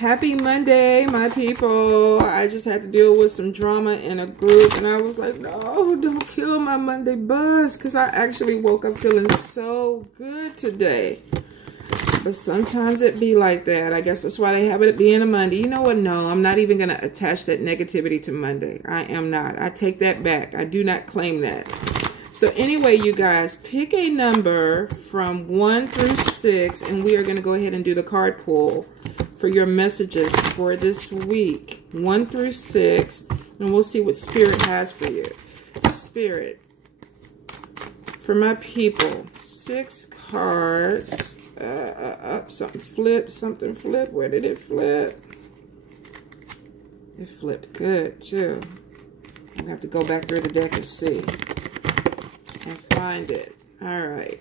Happy Monday, my people. I just had to deal with some drama in a group, and I was like, no, don't kill my Monday buzz, because I actually woke up feeling so good today. But sometimes it be like that. I guess that's why they have it being a Monday. You know what? No, I'm not even going to attach that negativity to Monday. I am not. I take that back. I do not claim that. So anyway, you guys, pick a number from 1 through 6, and we are going to go ahead and do the card pull for your messages for this week. 1 through 6, and we'll see what Spirit has for you. Spirit, for my people, 6 cards. Something flipped. Where did it flip? It flipped good, too. I'm going to have to go back through the deck and see. And find it. All right.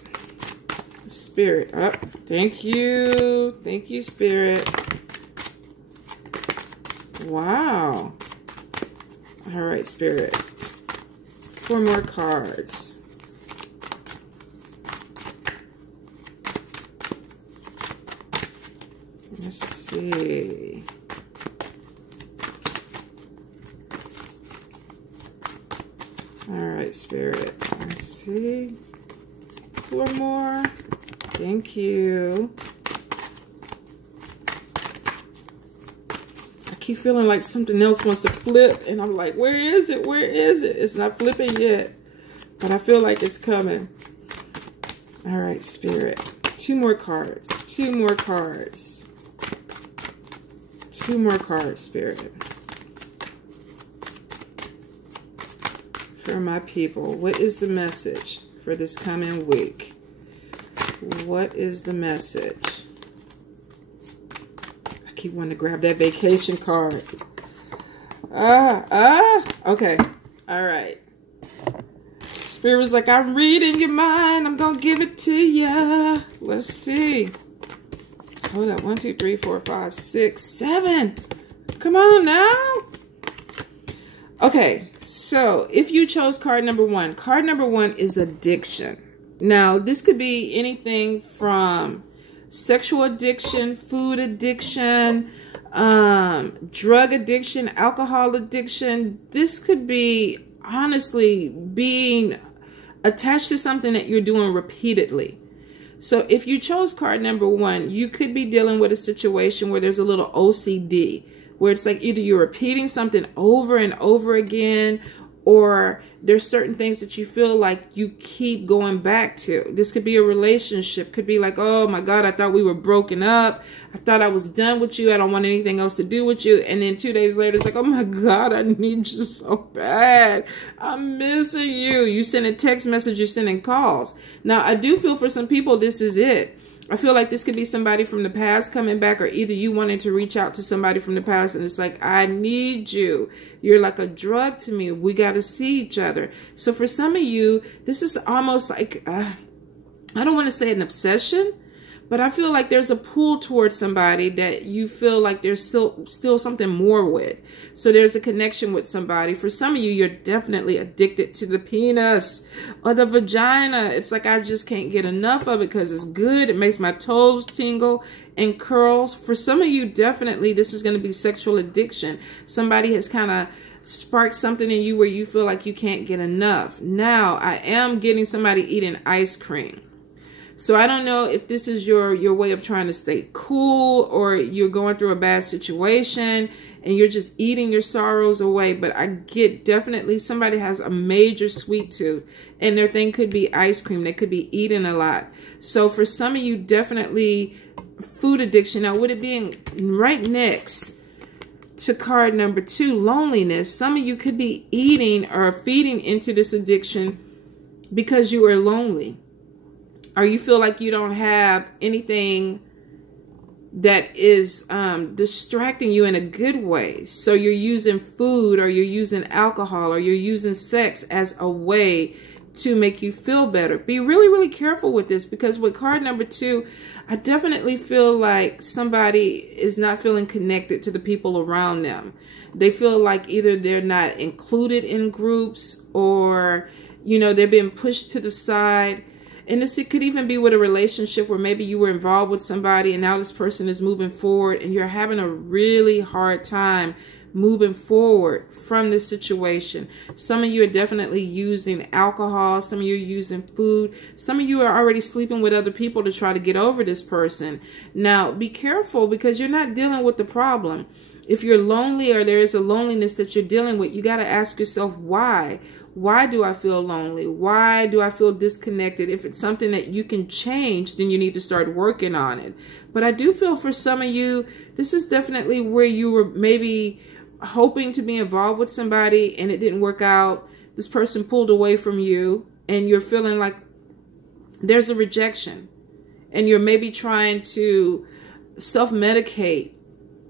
Spirit. Oh, thank you. Thank you, Spirit. Wow. All right, Spirit. 4 more cards. Let's see. All right, Spirit. Let's see. 4 more. Thank you. I keep feeling like something else wants to flip, and I'm like, where is it? Where is it? It's not flipping yet, but I feel like it's coming. All right, Spirit. 2 more cards. 2 more cards. 2 more cards, Spirit. For my people, what is the message for this coming week? What is the message? I keep wanting to grab that vacation card. Okay. All right. Spirit was like, I'm reading your mind. I'm going to give it to you. Let's see. Hold up. 1, 2, 3, 4, 5, 6, 7. Come on now. Okay. So if you chose card number 1 is addiction. Now, this could be anything from sexual addiction, food addiction, drug addiction, alcohol addiction. This could be, honestly, being attached to something that you're doing repeatedly. So if you chose card number 1, you could be dealing with a situation where there's a little OCD, where it's like either you're repeating something over and over again, or there's certain things that you feel like you keep going back to. This could be a relationship. Could be like, oh my God, I thought we were broken up. I thought I was done with you. I don't want anything else to do with you. And then 2 days later, it's like, oh my God, I need you so bad. I'm missing you. You sending text messages, sending calls. Now, I do feel for some people, this is it. I feel like this could be somebody from the past coming back, or either you wanting to reach out to somebody from the past, and it's like, I need you. You're like a drug to me. We got to see each other. So for some of you, this is almost like, I don't want to say an obsession, but I feel like there's a pull towards somebody that you feel like there's still something more with. So there's a connection with somebody. For some of you, you're definitely addicted to the penis or the vagina. It's like, I just can't get enough of it because it's good. It makes my toes tingle and curls. For some of you, definitely, this is going to be sexual addiction. Somebody has kind of sparked something in you where you feel like you can't get enough. Now, I am getting somebody eating ice cream. So I don't know if this is your way of trying to stay cool, or you're going through a bad situation and you're just eating your sorrows away. But I get definitely somebody has a major sweet tooth, and their thing could be ice cream. They could be eating a lot. So for some of you, definitely food addiction. Now, with it being right next to card number 2, loneliness, some of you could be eating or feeding into this addiction because you are lonely. Or you feel like you don't have anything that is distracting you in a good way. So you're using food, or you're using alcohol, or you're using sex as a way to make you feel better. Be really, really careful with this, because with card number 2, I definitely feel like somebody is not feeling connected to the people around them. They feel like either they're not included in groups, or, you know, they're being pushed to the side. And it could even be with a relationship where maybe you were involved with somebody and now this person is moving forward and you're having a really hard time moving forward from this situation. Some of you are definitely using alcohol. Some of you are using food. Some of you are already sleeping with other people to try to get over this person. Now, be careful because you're not dealing with the problem. If you're lonely or there is a loneliness that you're dealing with, you got to ask yourself why. Why do I feel lonely? Why do I feel disconnected? If it's something that you can change, then you need to start working on it. But I do feel for some of you, this is definitely where you were maybe hoping to be involved with somebody and it didn't work out. This person pulled away from you and you're feeling like there's a rejection. And you're maybe trying to self-medicate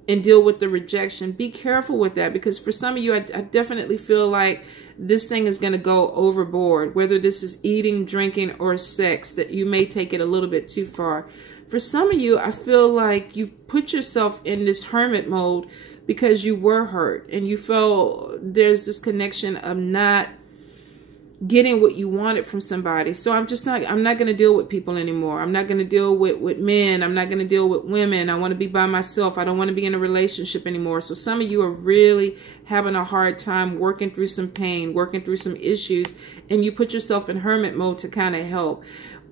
and deal with the rejection. Be careful with that because for some of you, I definitely feel like this thing is going to go overboard, whether this is eating, drinking, or sex, that you may take it a little bit too far. For some of you, I feel like you put yourself in this hermit mode because you were hurt and you feel there's this connection of not getting what you wanted from somebody. So I'm not going to deal with people anymore. I'm not going to deal with men. I'm not going to deal with women. I want to be by myself. I don't want to be in a relationship anymore. So some of you are really having a hard time working through some pain, working through some issues, and you put yourself in hermit mode to kind of help.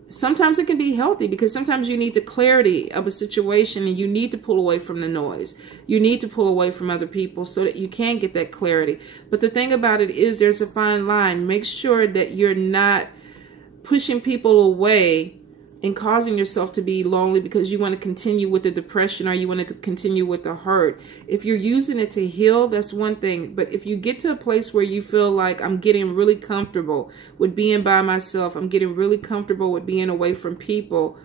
Sometimes it can be healthy because sometimes you need the clarity of a situation and you need to pull away from the noise. You need to pull away from other people so that you can get that clarity. But the thing about it is there's a fine line. Make sure that you're not pushing people away and causing yourself to be lonely because you want to continue with the depression or you want to continue with the hurt. If you're using it to heal, that's one thing. But if you get to a place where you feel like I'm getting really comfortable with being by myself, I'm getting really comfortable with being away from people,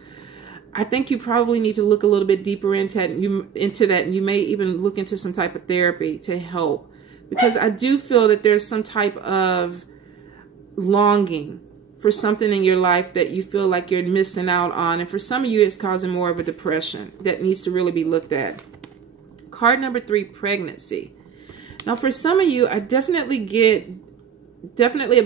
I think you probably need to look a little bit deeper into that. And you may even look into some type of therapy to help. Because I do feel that there's some type of longing for something in your life that you feel like you're missing out on. And for some of you, it's causing more of a depression that needs to really be looked at. Card number 3, pregnancy. Now, for some of you, I definitely get a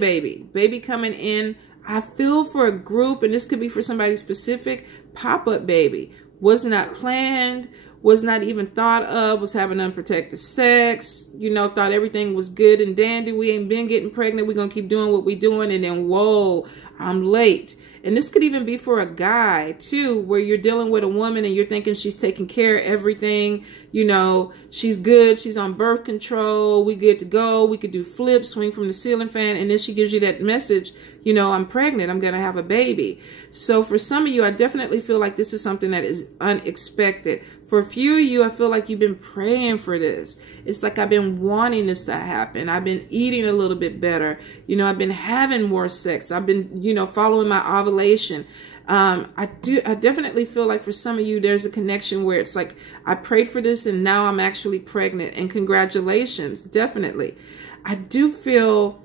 baby coming in. I feel for a group, and this could be for somebody specific, pop-up baby. Was not planned, was not even thought of, was having unprotected sex, you know, thought everything was good and dandy. We ain't been getting pregnant. We're going to keep doing what we're doing. And then, whoa, I'm late. And this could even be for a guy, too, where you're dealing with a woman and you're thinking she's taking care of everything. You know, she's good. She's on birth control. We good to go. We could do flips, swing from the ceiling fan. And then she gives you that message, you know, I'm pregnant. I'm going to have a baby. So for some of you, I definitely feel like this is something that is unexpected. For a few of you, I feel like you've been praying for this. It's like I've been wanting this to happen. I've been eating a little bit better. You know, I've been having more sex. I've been, you know, following my ovulation. I definitely feel like for some of you, there's a connection where it's like, I prayed for this and now I'm actually pregnant, and congratulations. Definitely. I do feel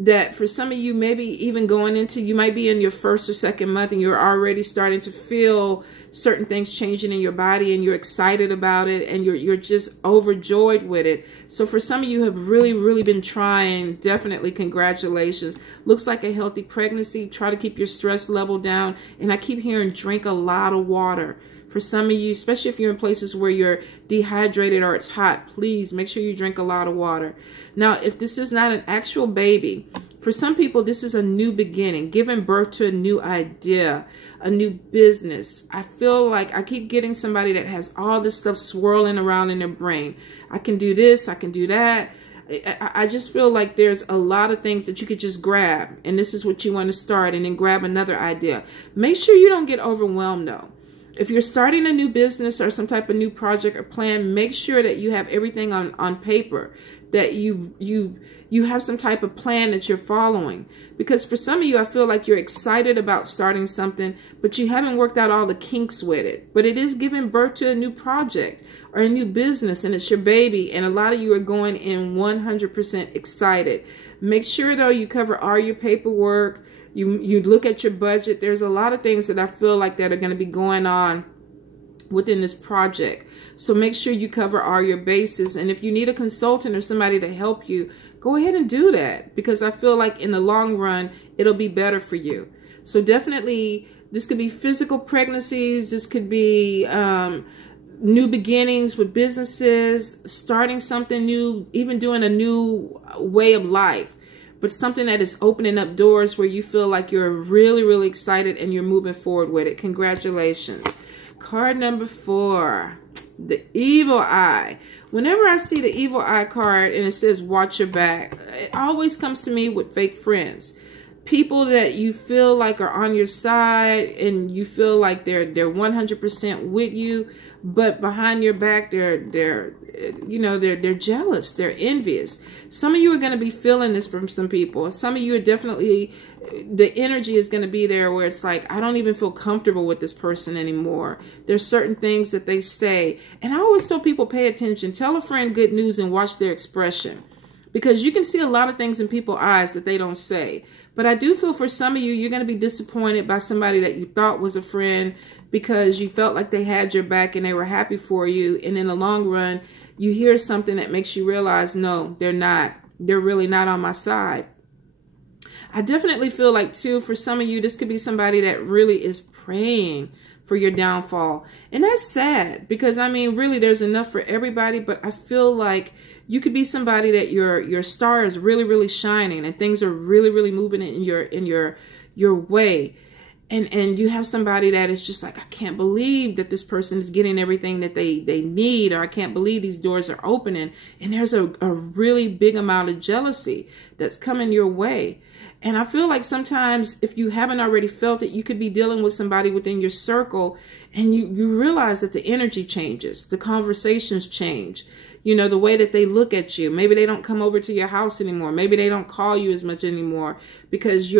that for some of you, maybe even going into, you might be in your 1st or 2nd month and you're already starting to feel certain things changing in your body and you're excited about it and you're just overjoyed with it. So for some of you have really been trying, definitely congratulations. Looks like a healthy pregnancy. Try to keep your stress level down. And I keep hearing drink a lot of water. For some of you, especially if you're in places where you're dehydrated or it's hot, please make sure you drink a lot of water. Now, if this is not an actual baby, for some people, this is a new beginning, giving birth to a new idea, a new business. I feel like I keep getting somebody that has all this stuff swirling around in their brain. I can do this, I can do that. I just feel like there's a lot of things that you could just grab, and this is what you want to start, and then grab another idea. Make sure you don't get overwhelmed, though. If you're starting a new business or some type of new project or plan, make sure that you have everything on paper, that you have some type of plan that you're following. Because for some of you, I feel like you're excited about starting something, but you haven't worked out all the kinks with it. But it is giving birth to a new project or a new business, and it's your baby. And a lot of you are going in 100% excited. Make sure, though, you cover all your paperwork. You look at your budget. There's a lot of things that I feel like that are going to be going on within this project. So make sure you cover all your bases. And if you need a consultant or somebody to help you, go ahead and do that, because I feel like in the long run, it'll be better for you. So definitely, this could be physical pregnancies. This could be new beginnings with businesses, starting something new, even doing a new way of life. But something that is opening up doors where you feel like you're really, really excited and you're moving forward with it. Congratulations. Card number 4, the evil eye. Whenever I see the evil eye card and it says watch your back, it always comes to me with fake friends. People that you feel like are on your side and you feel like they're 100% with you, but behind your back they're jealous, they're envious. Some of you are going to be feeling this from some people. Some of you are definitely, the energy is going to be there where it's like, I don't even feel comfortable with this person anymore. There's certain things that they say, and I always tell people, pay attention. Tell a friend good news and watch their expression, because you can see a lot of things in people's eyes that they don't say. But I do feel for some of you, you're going to be disappointed by somebody that you thought was a friend because you felt like they had your back and they were happy for you. And in the long run, you hear something that makes you realize, no, they're not. They're really not on my side. I definitely feel like, too, for some of you, this could be somebody that really is praying for your downfall. And that's sad because, I mean, really, there's enough for everybody. But I feel like you could be somebody that your star is really, really shining and things are really, really moving in your way. And you have somebody that is just like, I can't believe that this person is getting everything that they need, or I can't believe these doors are opening. And there's a really big amount of jealousy that's coming your way. And I feel like sometimes if you haven't already felt it, you could be dealing with somebody within your circle and you realize that the energy changes, the conversations change. You know, the way that they look at you. Maybe they don't come over to your house anymore. Maybe they don't call you as much anymore because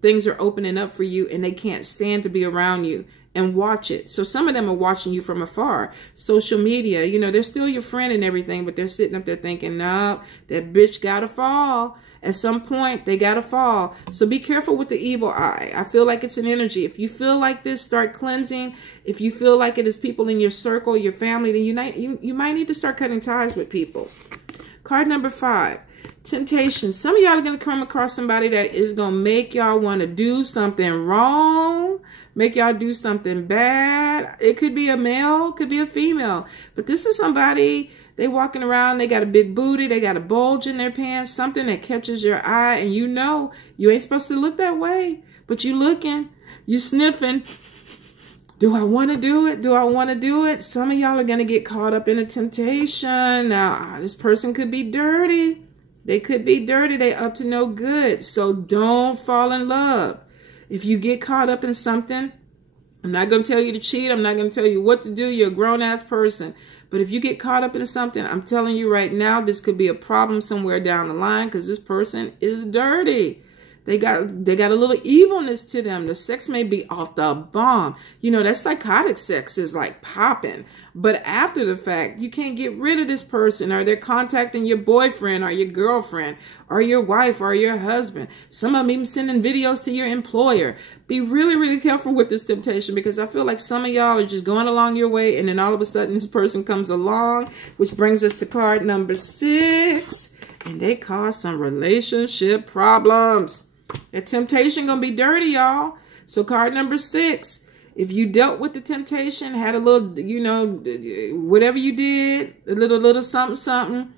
things are opening up for you and they can't stand to be around you and watch it. So some of them are watching you from afar. Social media, you know, they're still your friend and everything, but they're sitting up there thinking, no, that bitch gotta fall. At some point, they gotta fall. So be careful with the evil eye. I feel like it's an energy. If you feel like this, start cleansing. If you feel like it is people in your circle, your family, then you might need to start cutting ties with people. Card number 5, temptation. Some of y'all are going to come across somebody that is going to make y'all want to do something wrong, make y'all do something bad. It could be a male, could be a female. But this is somebody, they walking around, they got a big booty, they got a bulge in their pants, something that catches your eye, and you know you ain't supposed to look that way, but you looking, you sniffing. Do I want to do it? Do I want to do it? Some of y'all are going to get caught up in a temptation. Now, this person could be dirty. They could be dirty. They up to no good. So don't fall in love. If you get caught up in something, I'm not going to tell you to cheat. I'm not going to tell you what to do. You're a grown-ass person. But if you get caught up in something, I'm telling you right now, this could be a problem somewhere down the line because this person is dirty. They got a little evilness to them. The sex may be off the bomb. You know, that psychotic sex is like popping. But after the fact, you can't get rid of this person, or they're contacting your boyfriend or your girlfriend or your wife or your husband. Some of them even sending videos to your employer. Be really, really careful with this temptation, because I feel like some of y'all are just going along your way, and then all of a sudden this person comes along, which brings us to card number 6, and they cause some relationship problems. That temptation gonna be dirty, y'all. So card number 6, if you dealt with the temptation, had a little, you know, whatever you did, a little something, something,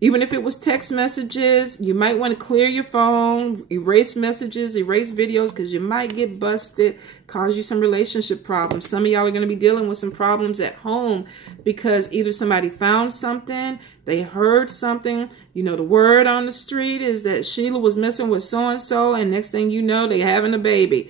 even if it was text messages, you might want to clear your phone, erase messages, erase videos, because you might get busted, cause you some relationship problems. Some of y'all are going to be dealing with some problems at home because either somebody found something, they heard something. You know, the word on the street is that Sheila was messing with so-and-so, and next thing you know, they're having a baby.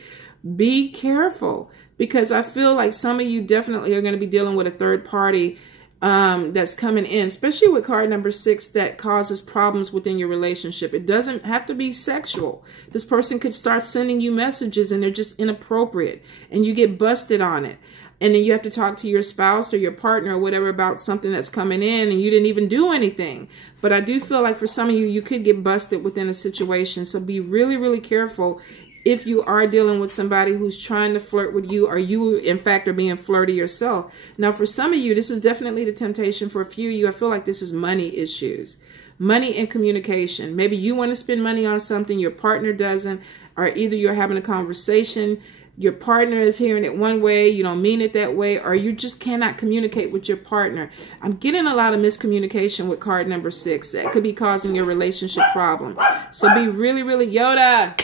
Be careful, because I feel like some of you definitely are going to be dealing with a third party that's coming in, especially with card number 6, that causes problems within your relationship. It doesn't have to be sexual. This person could start sending you messages and they're just inappropriate, and you get busted on it. And then you have to talk to your spouse or your partner or whatever about something that's coming in and you didn't even do anything. But I do feel like for some of you, you could get busted within a situation. So be really, really careful if you are dealing with somebody who's trying to flirt with you, or you, in fact, are being flirty yourself. Now, for some of you, this is definitely the temptation. For a few of you, I feel like this is money issues. Money and communication. Maybe you want to spend money on something, your partner doesn't. or either you're having a conversation, your partner is hearing it one way, you don't mean it that way, or you just cannot communicate with your partner. I'm getting a lot of miscommunication with card number 6. That could be causing your relationship problem. So be really, really, Yoda,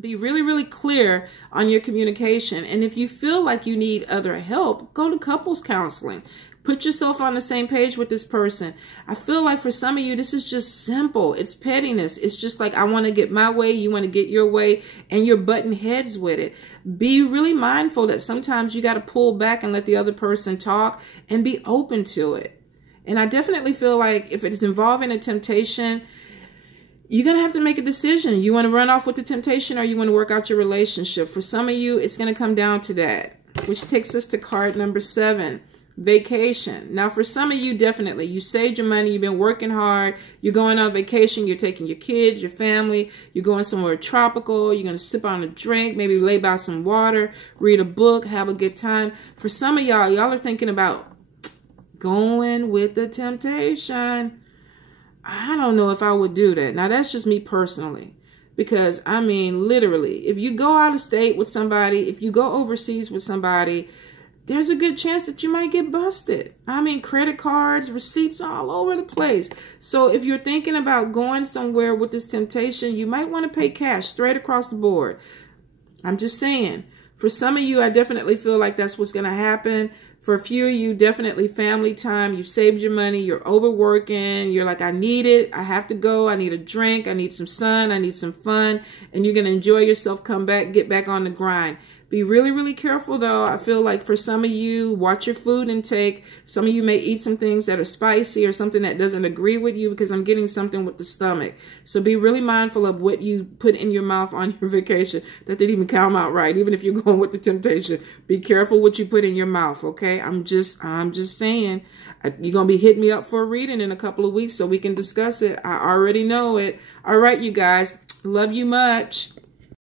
be really, really clear on your communication. And if you feel like you need other help, go to couples counseling. Put yourself on the same page with this person. I feel like for some of you, this is just simple. It's pettiness. It's just like, I want to get my way, you want to get your way, and you're butting heads with it. Be really mindful that sometimes you got to pull back and let the other person talk and be open to it. And I definitely feel like if it's involving a temptation, you're going to have to make a decision. You want to run off with the temptation, or you want to work out your relationship. For some of you, it's going to come down to that, which takes us to card number 7. Vacation. Now, for some of you, definitely, you saved your money, you've been working hard, you're going on vacation, you're taking your kids, your family, you're going somewhere tropical, you're going to sip on a drink, maybe lay by some water, read a book, have a good time. For some of y'all, y'all are thinking about going with the temptation. I don't know if I would do that. Now, that's just me personally. Because, I mean, literally, if you go out of state with somebody, if you go overseas with somebody, there's a good chance that you might get busted. I mean, credit cards, receipts all over the place. So if you're thinking about going somewhere with this temptation, you might want to pay cash straight across the board. I'm just saying. For some of you, I definitely feel like that's what's going to happen. For a few of you, definitely family time. You've saved your money. You're overworking. You're like, I need it. I have to go. I need a drink. I need some sun. I need some fun. And you're going to enjoy yourself, come back, get back on the grind. Be really, really careful, though. I feel like for some of you, watch your food intake. Some of you may eat some things that are spicy or something that doesn't agree with you, because I'm getting something with the stomach. So be really mindful of what you put in your mouth on your vacation. That didn't even come out right, even if you're going with the temptation. Be careful what you put in your mouth, okay? I'm just saying. You're going to be hitting me up for a reading in a couple of weeks so we can discuss it. I already know it. All right, you guys. Love you much.